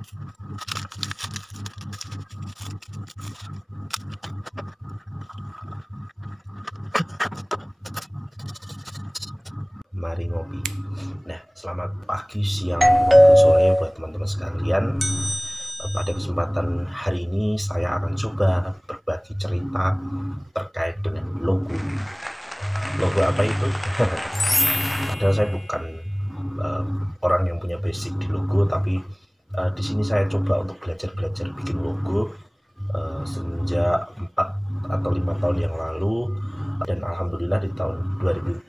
Mari ngopi. Nah, selamat pagi, siang, maupun sore buat teman-teman sekalian. Pada kesempatan hari ini saya akan coba berbagi cerita terkait dengan logo. Logo apa itu? Padahal saya bukan orang yang punya basic di logo, tapi di sini saya coba untuk belajar bikin logo semenjak 4 atau 5 tahun yang lalu, dan alhamdulillah di tahun 2017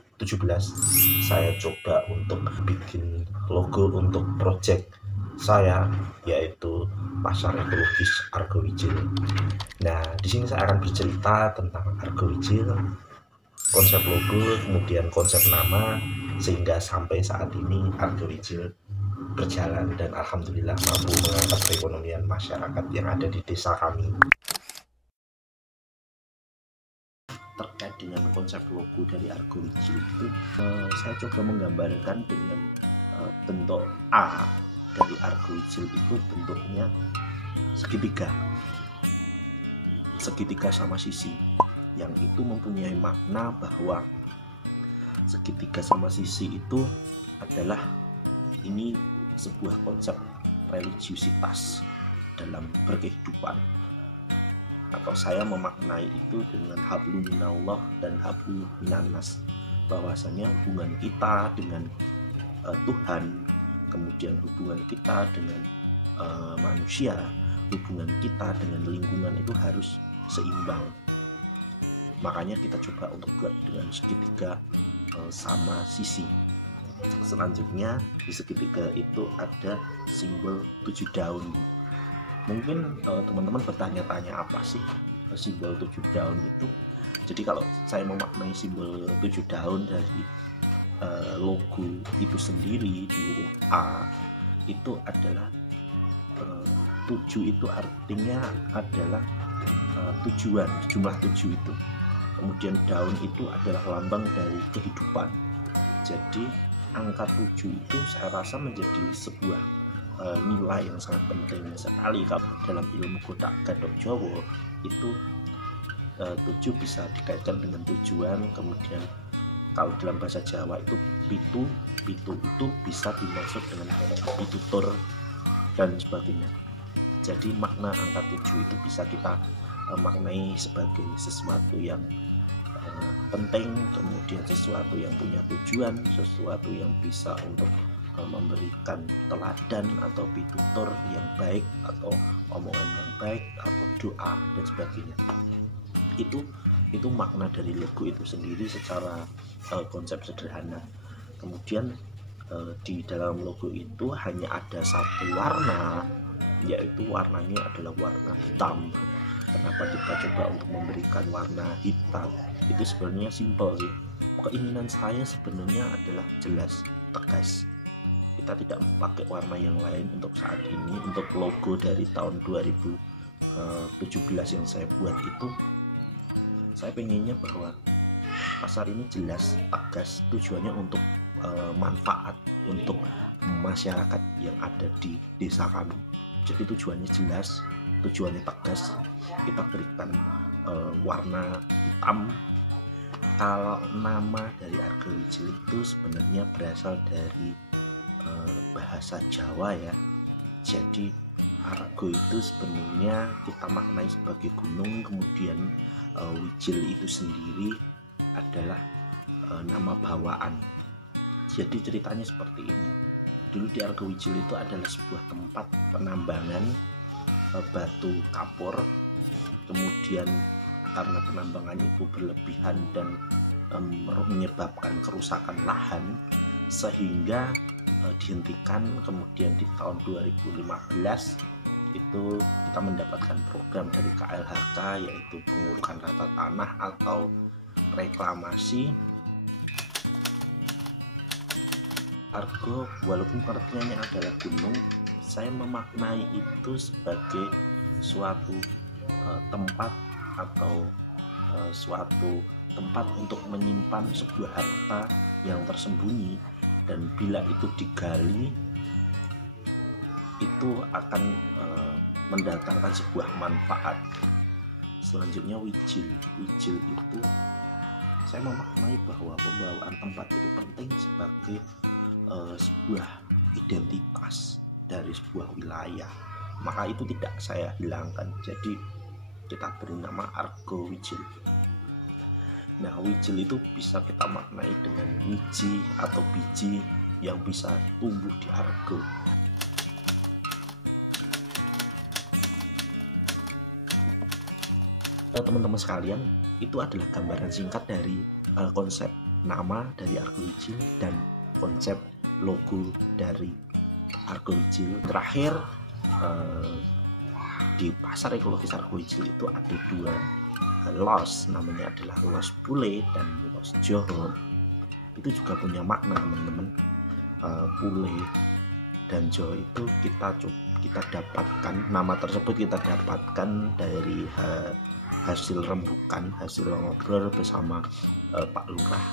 saya coba untuk bikin logo untuk project saya, yaitu Pasar Ekologis Argowijil. Nah, di sini saya akan bercerita tentang Argowijil, konsep logo, kemudian konsep nama, sehingga sampai saat ini Argowijil berjalan dan alhamdulillah mampu mengangkat perekonomian masyarakat yang ada di desa kami. Terkait dengan konsep logo dari Argowijil itu, saya coba menggambarkan dengan bentuk A dari Argowijil itu bentuknya segitiga sama sisi, yang itu mempunyai makna bahwa segitiga sama sisi itu adalah ini sebuah konsep religiusitas dalam berkehidupan, atau saya memaknai itu dengan hablum minallah dan hablum minannas, bahwasanya hubungan kita dengan Tuhan, kemudian hubungan kita dengan manusia, hubungan kita dengan lingkungan itu harus seimbang. Makanya kita coba untuk buat dengan segitiga sama sisi. Selanjutnya di segitiga itu ada simbol 7 daun. Mungkin teman-teman bertanya-tanya apa sih simbol 7 daun itu. Jadi kalau saya memaknai simbol 7 daun dari logo itu sendiri di huruf A, itu adalah 7 itu artinya adalah tujuan, jumlah 7 itu. Kemudian daun itu adalah lambang dari kehidupan. Jadi angka 7 itu saya rasa menjadi sebuah nilai yang sangat penting sekali. Kalau dalam ilmu kotak gadok Jawa itu 7 bisa dikaitkan dengan tujuan. Kemudian kalau dalam bahasa Jawa itu pitu itu bisa dimaksud dengan pitutur dan sebagainya. Jadi makna angka 7 itu bisa kita maknai sebagai sesuatu yang penting, kemudian sesuatu yang punya tujuan, sesuatu yang bisa untuk memberikan teladan atau pitutur yang baik, atau omongan yang baik, atau doa dan sebagainya. Itu makna dari logo itu sendiri secara konsep sederhana. Kemudian di dalam logo itu hanya ada satu warna, yaitu warnanya adalah warna hitam. Kenapa kita coba untuk memberikan warna hitam? Itu sebenarnya simpel sih. Keinginan saya sebenarnya adalah jelas, tegas. Kita tidak pakai warna yang lain untuk saat ini. Untuk logo dari tahun 2017 yang saya buat itu, saya pengennya bahwa pasar ini jelas, tegas, tujuannya untuk manfaat untuk masyarakat yang ada di desa kami. Jadi tujuannya jelas, tujuannya tegas. Kita berikan warna hitam. Kalau nama dari Argowijil itu sebenarnya berasal dari bahasa Jawa ya. Jadi Argo itu sebenarnya kita maknai sebagai gunung, kemudian Wijil itu sendiri adalah nama bawaan. Jadi ceritanya seperti ini. Dulu di Argowijil itu adalah sebuah tempat penambangan batu kapur. Kemudian karena penambangan itu berlebihan dan menyebabkan kerusakan lahan, sehingga dihentikan. Kemudian di tahun 2015 itu kita mendapatkan program dari KLHK, yaitu pengurukan rata tanah atau reklamasi. Argo walaupun artinya adalah gunung, saya memaknai itu sebagai suatu tempat atau suatu tempat untuk menyimpan sebuah harta yang tersembunyi, dan bila itu digali itu akan mendatangkan sebuah manfaat. Selanjutnya wijil. Wijil itu saya memaknai bahwa pembawaan tempat itu penting sebagai sebuah identitas dari sebuah wilayah, maka itu tidak saya hilangkan, jadi kita beri nama Argo Wijil. Nah, wijil itu bisa kita maknai dengan wiji atau biji yang bisa tumbuh di Argo. Teman-teman sekalian, itu adalah gambaran singkat dari konsep nama dari Argo Wijil dan konsep logo dari Argo Wijil. Terakhir, di pasar ekologis Argo Wijil itu ada dua los, namanya adalah los Pule dan los Joho. Itu juga punya makna, teman-teman. Pule dan Joho itu kita dapatkan, nama tersebut kita dapatkan dari hasil rembukan, hasil ngobrol bersama Pak Lurah,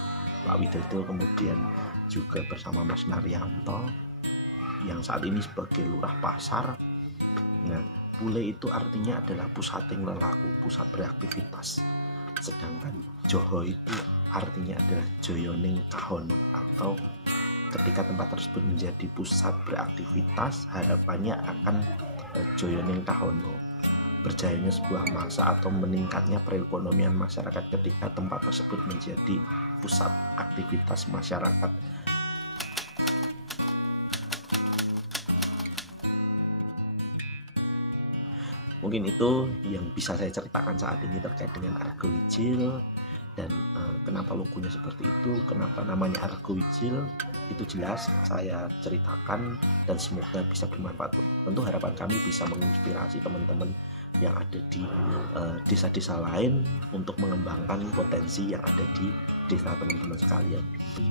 Pak Widodo, kemudian juga bersama Mas Naryanto yang saat ini sebagai Lurah Pasar. Nah, Pule itu artinya adalah pusating lelaku, pusat beraktivitas. Sedangkan Joho itu artinya adalah joyoning kahono, atau ketika tempat tersebut menjadi pusat beraktivitas, harapannya akan joyoning kahono, berjayanya sebuah masa atau meningkatnya perekonomian masyarakat ketika tempat tersebut menjadi pusat aktivitas masyarakat. Mungkin itu yang bisa saya ceritakan saat ini terkait dengan Argo Wijil, dan kenapa logonya seperti itu, kenapa namanya Argo Wijil, itu jelas saya ceritakan dan semoga bisa bermanfaat. Tentu harapan kami bisa menginspirasi teman-teman yang ada di desa-desa lain untuk mengembangkan potensi yang ada di desa teman-teman sekalian.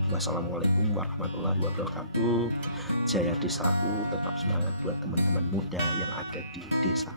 Wassalamualaikum warahmatullahi wabarakatuh. Jaya desaku, tetap semangat buat teman-teman muda yang ada di desa.